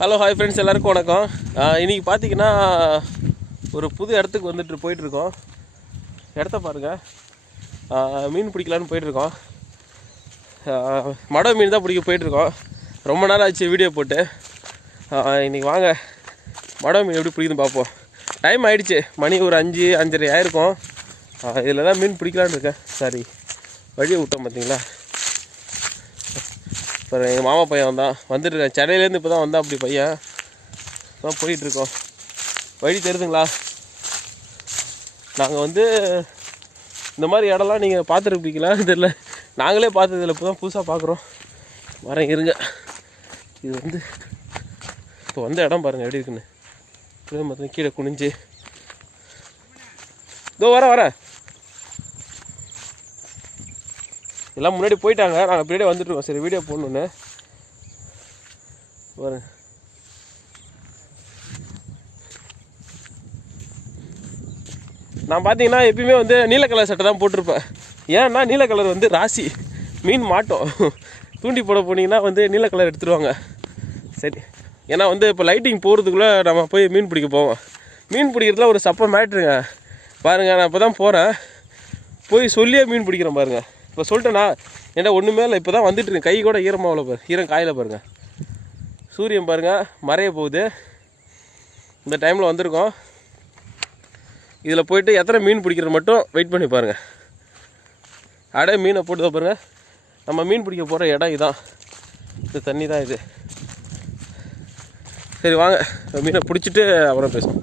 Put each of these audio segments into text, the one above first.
Hello hi friends எல்லாருக்கும் வணக்கம். இன்றைக்கி இன்னைக்கு பார்த்தீங்கன்னா ஒரு புது இடத்துக்கு வந்துட்டு போயிட்டுருக்கோம். இடத்த பாருங்கள் மீன் பிடிக்கலான்னு போயிட்டுருக்கோம். ஆஹ் மட மீன் தான் பிடிக்க போயிட்டுருக்கோம். ரொம்ப நாள் ஆச்சு வீடியோ போட்டு. இன்றைக்கி இன்னைக்கு வாங்க. மட மீன் எப்படி பிடிக்குதுன்னு பார்ப்போம். டைம் ஆகிடுச்சு மணி ஒரு அஞ்சு அஞ்சரை ஆயிருக்கும். இதில் தான் மீன் பிடிக்கலான்னு இருக்கேன். சாரி. வழியை விட்டோம் பார்த்தீங்களா இப்போ எங்கள் மாமா பையன் வந்தான். வந்துட்டுருக்கேன் சென்னையிலேருந்து இப்போ தான் வந்தான் அப்படி பையன். தான் போயிட்டுருக்கோம். வழி தெரியுதுங்களா நாங்கள் வந்து இந்த மாதிரி இடம்லாம் நீங்கள் பார்த்துருப்பீங்களா? தெரில நாங்களே பார்த்ததில்ல. இப்போ தான் புதுசாக பார்க்குறோம். வரேன் இருங்க. இது வந்து இப்போ வந்த இடம் பாருங்கள் எப்படி இருக்குன்னு. இப்படியே கீழே குனிஞ்சு. இதோ வரேன் வரேன் எல்லாம் முன்னாடி போயிட்டாங்க. நாங்கள் பின்னாடியே வந்துட்டுருக்கோம் சரி வீடியோ போடணுன்னு வரேன் நான் பார்த்தீங்கன்னா எப்பயுமே வந்து நீல கலர் சட்டை தான் போட்டிருப்பேன். ஏன்னா நீல கலர் வந்து ராசி மீன் மாட்டோம். தூண்டி போட போனீங்கன்னா வந்து நீல கலர் எடுத்துருவாங்க. சரி. ஏன்னா வந்து இப்போ லைட்டிங் போகிறதுக்குள்ளே நம்ம போய் மீன் பிடிக்க போவோம். மீன் பிடிக்கிறதுல ஒரு சப்பம் மேட்ருங்க பாருங்கள் நான் இப்போ தான் போகிறேன் போய் சொல்லியே மீன் பிடிக்கிறேன் பாருங்கள் இப்போ சொல்லிட்டேண்ணா ஏன்னா ஒன்றுமே இல்லை இப்போ தான் வந்துட்டு கை கூட ஈரமாகல பாரு. ஈரம் காயில பாருங்கள் சூரியன் பாருங்க மறைய போகுது. இந்த டைமில் வந்திருக்கோம். இதில் போயிட்டு எத்தனை மீன் பிடிக்கிறது மட்டும் வெயிட் பண்ணி பாருங்கள் அடே மீனை போட்டு பாருங்கள் நம்ம மீன் பிடிக்க போகிற இடம் இதான். இது தண்ணி தான் இது. சரி வாங்க. மீனை பிடிச்சிட்டு அப்புறம் பேசுவோம்.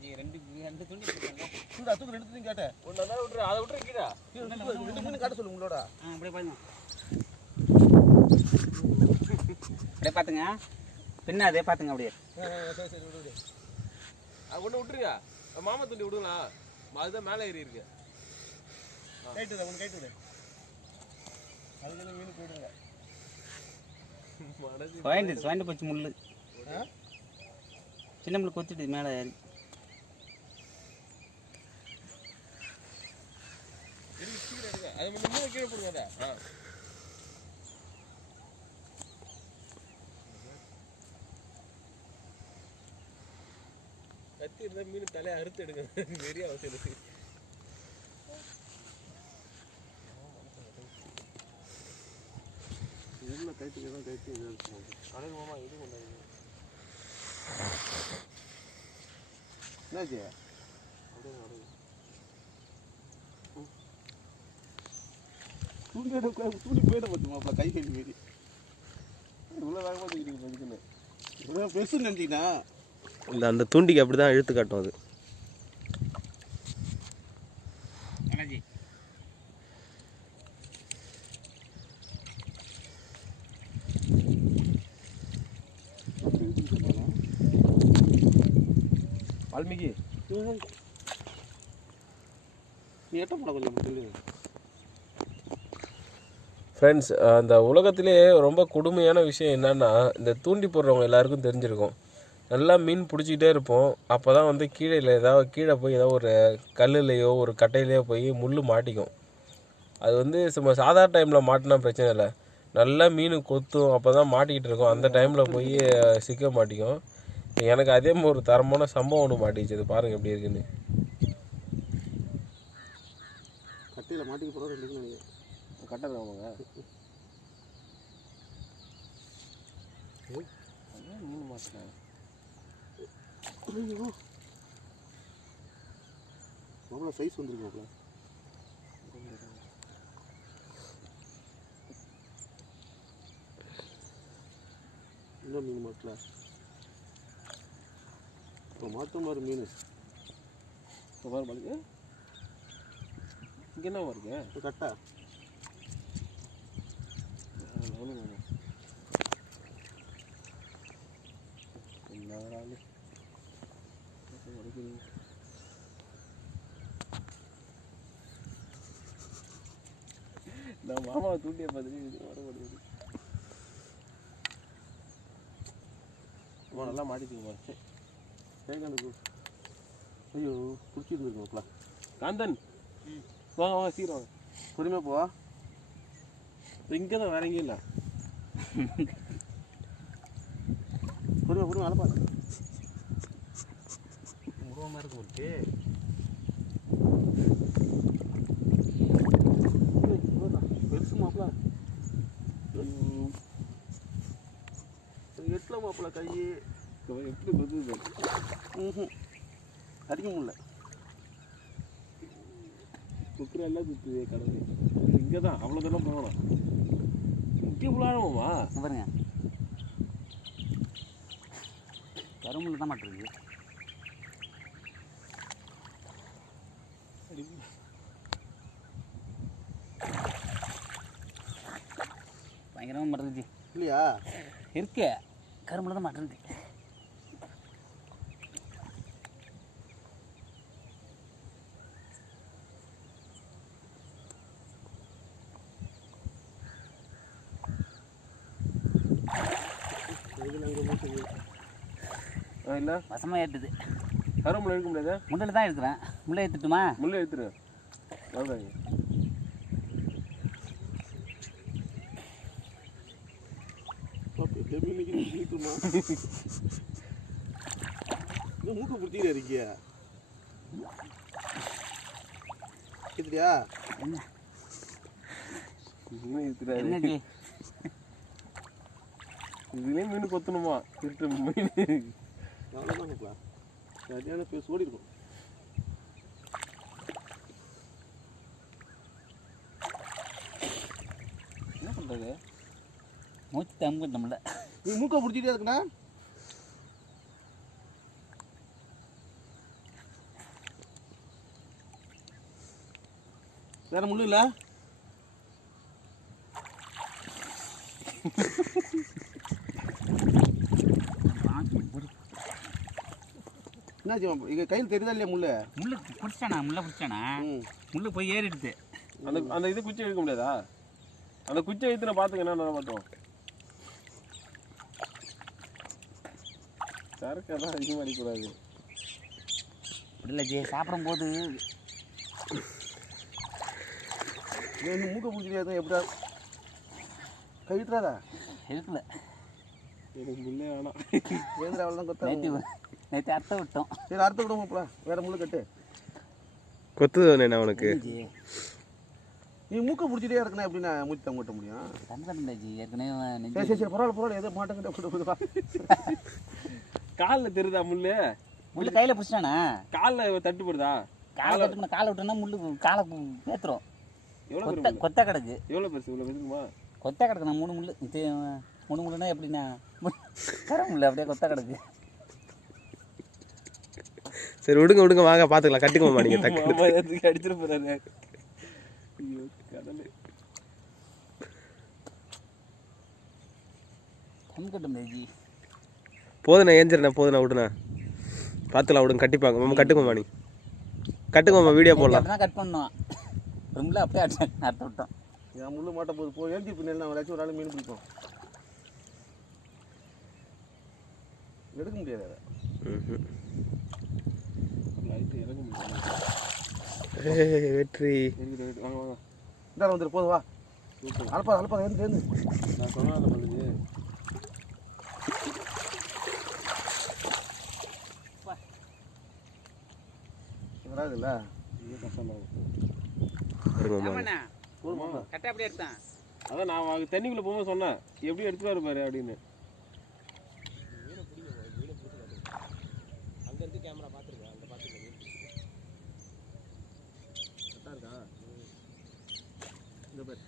ஜி ரெண்டு ரெண்டு துணி போட்டாங்க. அதை விட்டுரு கீழே ஆ அப்படியே பாருங்க. அப்படியே பார்த்துங்க பின்ன அதே பார்த்துங்க அப்படியே. அது ஒன்று விட்டுருங்க. மாமா துண்டி விடுங்களா? அதுதான் மேலே ஏறி இருக்கு. மனசு சுவாய்ந்து சுவாய்ந்து போச்சு முள்ளு. சின்ன முள்ளு கொத்திட்டு மேலே ஏறி இருக்கு, கீழே எடுங்க. அது முன்னே கீழே போடுங்க அதை. ஆ. கத்தி இருந்தா மீன் தலையை அறுத்து எடுங்க. வெறிய அவசியம் இருக்கு கடைக்கு மாமா இது கொண்டாங்க என்னாச்சு? தூண்டி தூண்டி போயிட பார்த்து மாப்பிள கை கட்டி போயிட்டு இவ்வளோ வேகமாக தூக்கிட்டு போயிடுச்சுன்னு இவ்வளோ பெருசுன்னு நினச்சிக்கிட்டா இந்த அந்த தூண்டிக்கு அப்படி தான் இழுத்து காட்டும் அது. வால்மீகி. நீ எட்ட போன கொஞ்சம் சொல்லு. ஃப்ரெண்ட்ஸ் அந்த உலகத்திலே ரொம்ப கொடுமையான விஷயம் என்னென்னா இந்த தூண்டி போடுறவங்க எல்லாருக்கும் தெரிஞ்சிருக்கும். நல்லா மீன் பிடிச்சிக்கிட்டே இருப்போம். அப்போ தான் வந்து கீழே இல்லை ஏதாவது கீழே போய் ஏதாவது ஒரு கல்லுலேயோ ஒரு கட்டையிலையோ போய் முள் மாட்டிக்கும். அது வந்து சும்மா சாதாரண டைமில் மாட்டினா பிரச்சனை இல்லை. நல்லா மீன் கொத்தும் அப்போ தான் மாட்டிக்கிட்டு இருக்கும். அந்த டைமில் போய் சிக்க மாட்டிக்கும். எனக்கு அதே மாதிரி ஒரு தரமான சம்பவம் ஒன்று மாட்டிச்சு இது பாருங்கள் எப்படி இருக்குன்னு. கட்டையில் மாட்டிக்க போகிறோம் நினைக்கிறேன் கட்டதாமாங்க மீன் மாட்டினேன் மாப்பிள சைஸ் வந்துருக்கு என்ன மீன் மாட்டல இப்போ மாற்ற மாதிரி மீன். இப்போ பாரு பாருங்க இங்கே என்ன இருக்கு? இப்போ கட்டா. நான் மாமாவை தூண்டிய பார்த்துட்டு வர முடியுது ரொம்ப நல்லா மாட்டிக்குங்க ஜெயகாந்துக்கு ஐயோ பிடிச்சிருந்துருக்குங்களா காந்தன் வா வாங்க சீரம் பொறுமையாக போவா இங்கே தான் வேற எங்கேயும் இல்லை. பொறுமை பொறுமை அலப்பாரு உருவமாக இருக்கு. உங்களுக்கு பெருசு மாப்பிள. எட்டுல மாப்பிள கை. எப்படி கொத்துது ம்ஹும். அடிக்க முடியல குக்கர் எல்லாம் சுற்றுது கடவுள். இங்கே தான் அவ்வளோ தூரம் போகணும். விளாடுவோமா இங்க பாருங்க. கரும்புல தான் மாட்டிருக்கு. பயங்கரமாக மாட்டிருக்கு இல்லையா? இருக்கு. கரும்புல தான் மாட்டிருக்கு இல்லை வசமாக ஏற்றுது கரும்புல இருக்க முடியாதா? முள்ளில் தான் இருக்கிறேன் முள்ளை ஏற்றுட்டுமா முள்ளே எடுத்துரு. இன்னும் மூக்கு பிடிச்சிக்கிட்டே இருக்கியா. கேட்டுடியா என்ன? இதுலேயும் மீன் கொத்தணுமா? இருட்டு மீன். அவ்வளோதான் மாப்பிள சரியான பேச ஓடி இருக்கும் என்ன பண்ணுறது மூச்சு தம்பு நம்மள. நீ மூக்கை பிடிச்சிட்டே இருக்குண்ணா வேற முள்ளு இல்லை? என்னாச்சு? மாப்பிள? இங்க கையில் தெரியுதா இல்லையா முள்ளு? முள்ளு பிடிச்சானா முள்ளை பிடிச்சானா முள்ளு போய் ஏறிடுது. அந்த அந்த இது குச்சி எடுக்க முடியாதா? அந்த குச்சி எடுத்து நான் பார்த்துக்க என்ன பார்த்தோம் சரக்கு அதான் அதிகமாக அடிக்கூடாது இல்லை ஜி சாப்பிடும்போது நீ மூக்கை பிடிச்சிட்டே எப்படா கை விட்டுறாதா இருக்குல்ல எனக்கு முள்ளே வேணாம். வேந்திர அவள் தான் கொத்தா நேற்று அர்த்தம் விட்டோம். சரி அறுத்து விட மாப்பிள வேற முள்ளு கட்டு. கொத்துது என்ன உனக்கு? ஜி நீ மூக்கை பிடிச்சிட்டே இருக்கணும் எப்படின்னா மூச்சு தங்க ஓட்ட முடியும்? தந்துட்டேன் ஜி ஏற்கனவே சரி சரி சரி பரவாயில்ல பரவாயில்ல. ஏதோ மாட்டேங்கிட்ட போட்டு காலில் தெரியுதா முள்ளு? முள்ளு கையில் பிடிச்சானா காலில் தட்டுப்படுதா காலை கட்டு காலை விட்டோன்னா முள்ளு காலை பேத்துரும் எவ்வளோ கொத்த கொத்த கிடக்கு. எவ்வளோ பெருசு இவ்வளோ பெருசுமா? கொத்த கிடக்கு நான் மூணு முள்ளு. மூணு முள்ளுனா எப்படின்னா கர முள்ளு அப்படியே கொத்த கிடக்கு. சரி விடுங்க விடுங்க வாங்க பார்த்துக்கலாம் கட்டுக்கோமா நீங்கள் எதுக்கு அடிச்சிட ஜி. போதுண்ணா ஏஞ்சிருண்ணா போதுண்ணா விடுண்ணா. பார்த்துக்கலாம் விடுங்க கட்டிப்பாங்க மாமா கட்டுக்கோமா நீ. கட்டுக்கோமா வீடியோ போடலாம். கட் பண்ணோம் முள்ளு அப்படியே அடிச்சு விட்டோம்? என் முள்ளு மாட்ட போது போய் எழுதி பின்னாடி நான் ஏதாச்சும் ஒரு ஆள் மீன் பிடிப்போம் எடுக்க முடியாது வெற்றி. இந்த வந்துரு போதும் வா. சூப்பர். அலப்பா அலப்பா எழுந்து எழுந்து நான் பண்ணுது வராதுல்ல இது கஷ்டமாகும் கட்டை அப்படியே எடுத்தான். அதான் நான் தண்ணிக்குள்ளே போகும்போது சொன்னேன். எப்படி எடுத்துட்டு பாரு அப்படின்னு. இந்த பாரு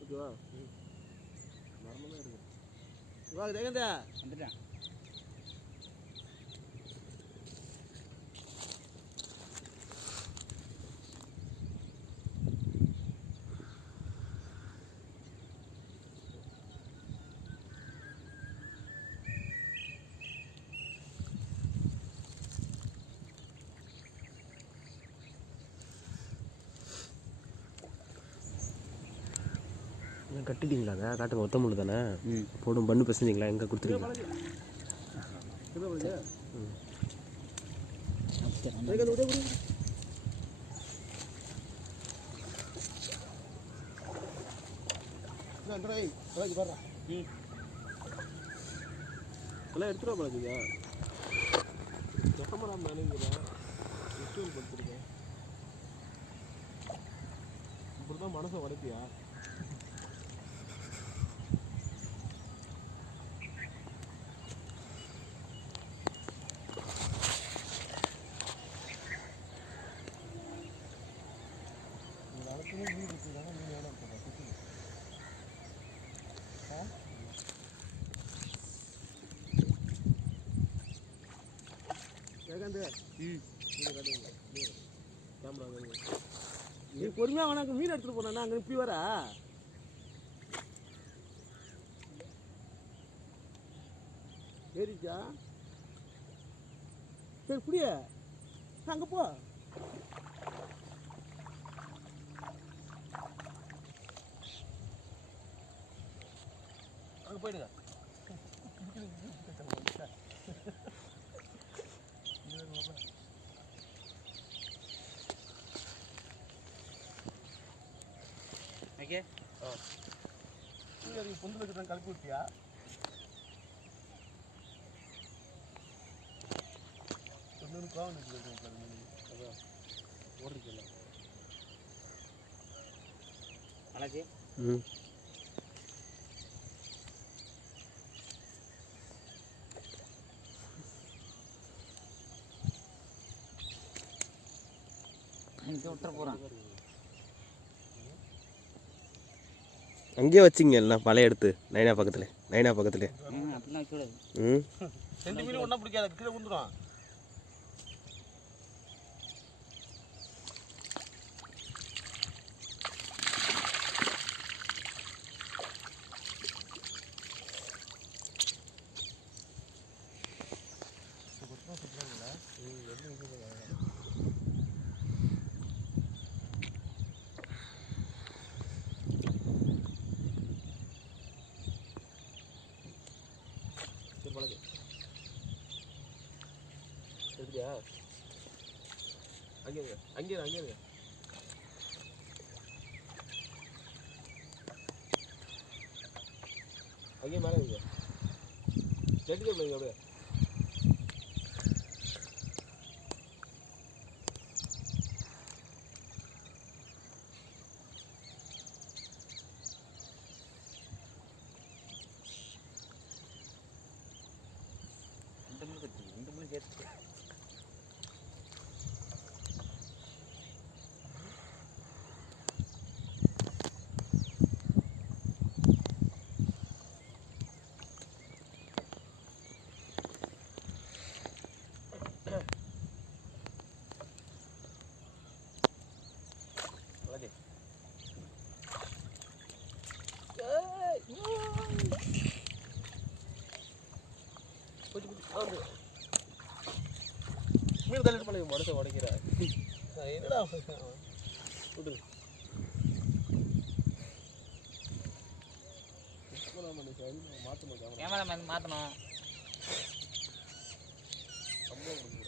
ஓகேவா வா ஜெகந்தா வந்துட்டான் கட்டிட்டீங்களாங்க காட்டுங்க ஒத்த முள்ளு தானே? ம். போடும் பண்ணு பசந்தீங்களா எங்கே கொடுத்துருக்கீங்க எல்லாம் எடுத்துகிட்டு போலாதீங்க சொட்டமரம் நினைக்கிறேன் விஷுவல் படுத்துருக்கேன். இப்படி தான் மனசை உடைப்பியா நீ பொறுமையா உனக்கு மீன் எடுத்துட்டு போனா அங்க இப்படி வர? ஏறிச்சா சரி புரிய அங்க போ. அங்க போயிடுங்க. ஓகே பொந்துல கிட்ட கலப்பி விட்டியா? இன்னொரு கோவம் அதான் ஓடுறதுல அண்ணாச்சி ம். விட்டுற போகிறான் அங்கேயே வச்சிங்க எல்லாம் பழைய எடுத்து நைனா பக்கத்தில் நைனா பக்கத்தில். ம் அப்படிலாம் வைக்கக்கூடாது ம் ரெண்டு மீன் ஒன்றா பிடிக்காத கீழே விழுந்துடும் சரி மிளகு எடுத்துட்டியா அங்கே இருங்க அங்கே இருங்க அங்கே இருங்க அங்கேயே மேலே இருங்க செட்டுக்கே போய் அப்படியே மீன் தள்ளிட்டு பண்ணி மனசை உடைக்கிற என்னடா விடு. மாற்றணும் கேமரா கேமராமேன் மாற்றணும் சம்பளம்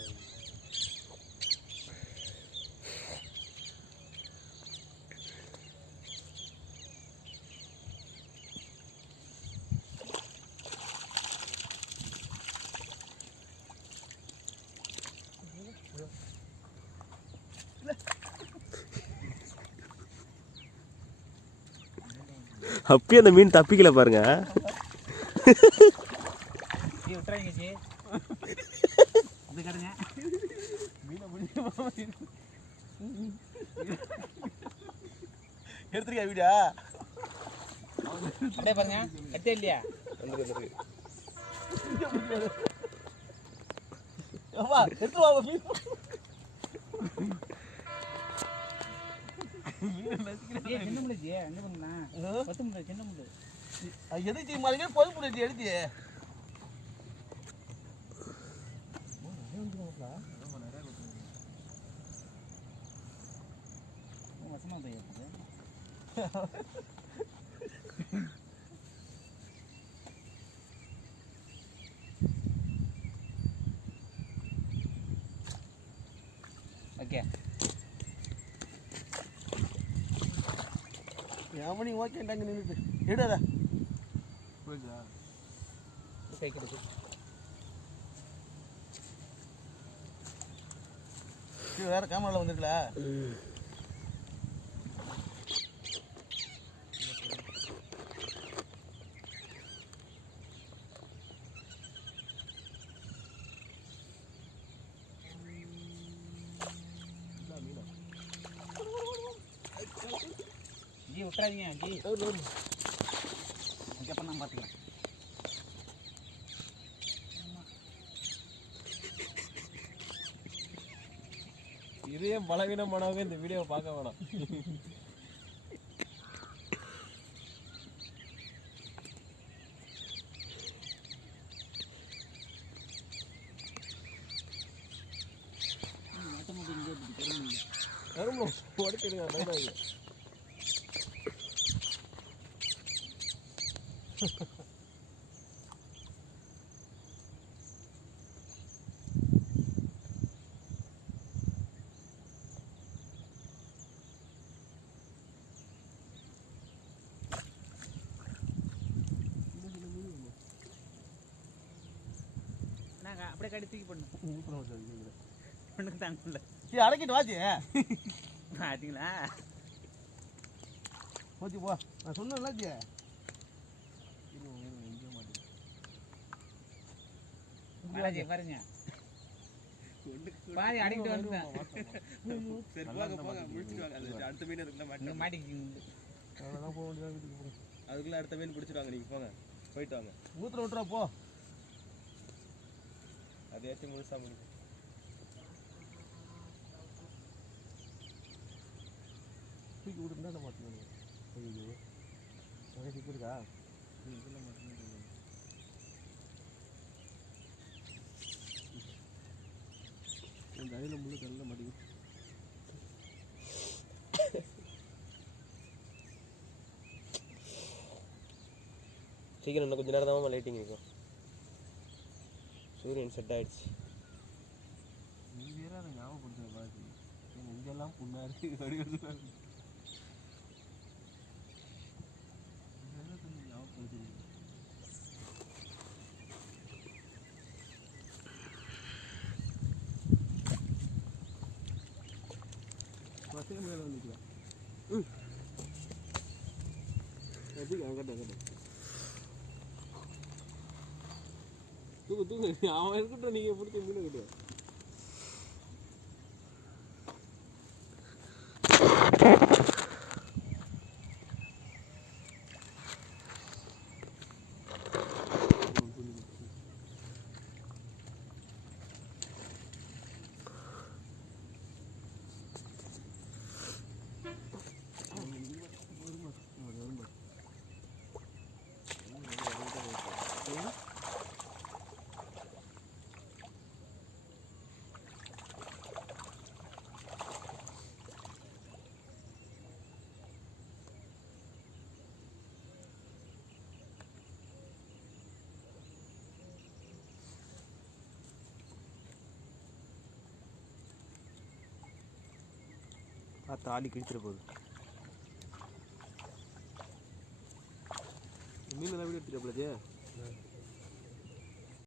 கொடுக்கக்கூடாது அப்பயே அந்த மீன் தப்பிக்கல பாருங்க. எடுத்துருக்கியா வீடியா? அப்படியே பாருங்க. கட்டே இல்லையா? அப்பா எடுத்து வா மீன். ஏ சின்ன ஜி அங்கே பண்ணுங்களா பத்து முள்ளு சின்ன முள்ளு. எதுக்கு மாதிரி பொது புள்ளி எடுத்து வசமாக போய் நீ ஓகேண்டாங்க நின்றுட்டு எடுடா கைக்கிறது இது வேற கேமரால வந்துருக்கல ஜி விட்டுறாதீங்க ஜி அதுக்கப்புறம் நான் பார்த்துக்கலாம் இதே பலவீனமானவங்க இந்த வீடியோவை பார்க்க வேணாம். கரும்பு உடைச்சிருங்க நாங்கள் அப்படியே கடி தூக்கி போடணும். பொண்ணுக்கு தாங்கல சரி அடக்கிட்டு வாச்சி பார்த்தீங்களா போச்சு போ. நான் சொன்னேன்ல ஜி பாலாஜி பாருங்க. பாதி அடிக்கிட்டு வந்துட்டேன் சரி போங்க போங்க முடிச்சிடுவாங்க. அது அடுத்த மீன் மாட்டிக்கிங்க போக வேண்டியதாக வீட்டுக்கு போங்க அதுக்குள்ள அடுத்த மீன் பிடிச்சிடுவாங்க. நீங்கள் போங்க. போயிட்டு வாங்க. ஊத்துல விட்டுறா போ. அதையாச்சும் முழுசா முடிக்கும் தூக்கி விட்டுருந்தா மாட்டேன் ஐயோ இருக்கா இந்த அடியில் முள்ளு கல்ல மாட்டேங்குது சீக்கிரம் இன்னும் கொஞ்ச நேரம் தான் லைட்டிங் இருக்கும் சூரியன் செட் ஆயிடுச்சு நீ வேற அதை ஞாபகப்படுத்த பாதி என் நெஞ்செல்லாம் புண்ணாரு வடிவெல்லாம் ஞாபகப்படுத்தி பசங்க மேலே வந்துக்கலாம் ம் எப்படி அங்கட்ட அங்கட்ட தூக்கு தூக்கு. அவன் இருக்கட்டும் நீங்கள் பிடிச்ச மீன் கிட்ட பார்த்து ஆளி கிழிச்சிட்டு போகுது. மீன் எல்லாம் வீடு எடுத்துட்டு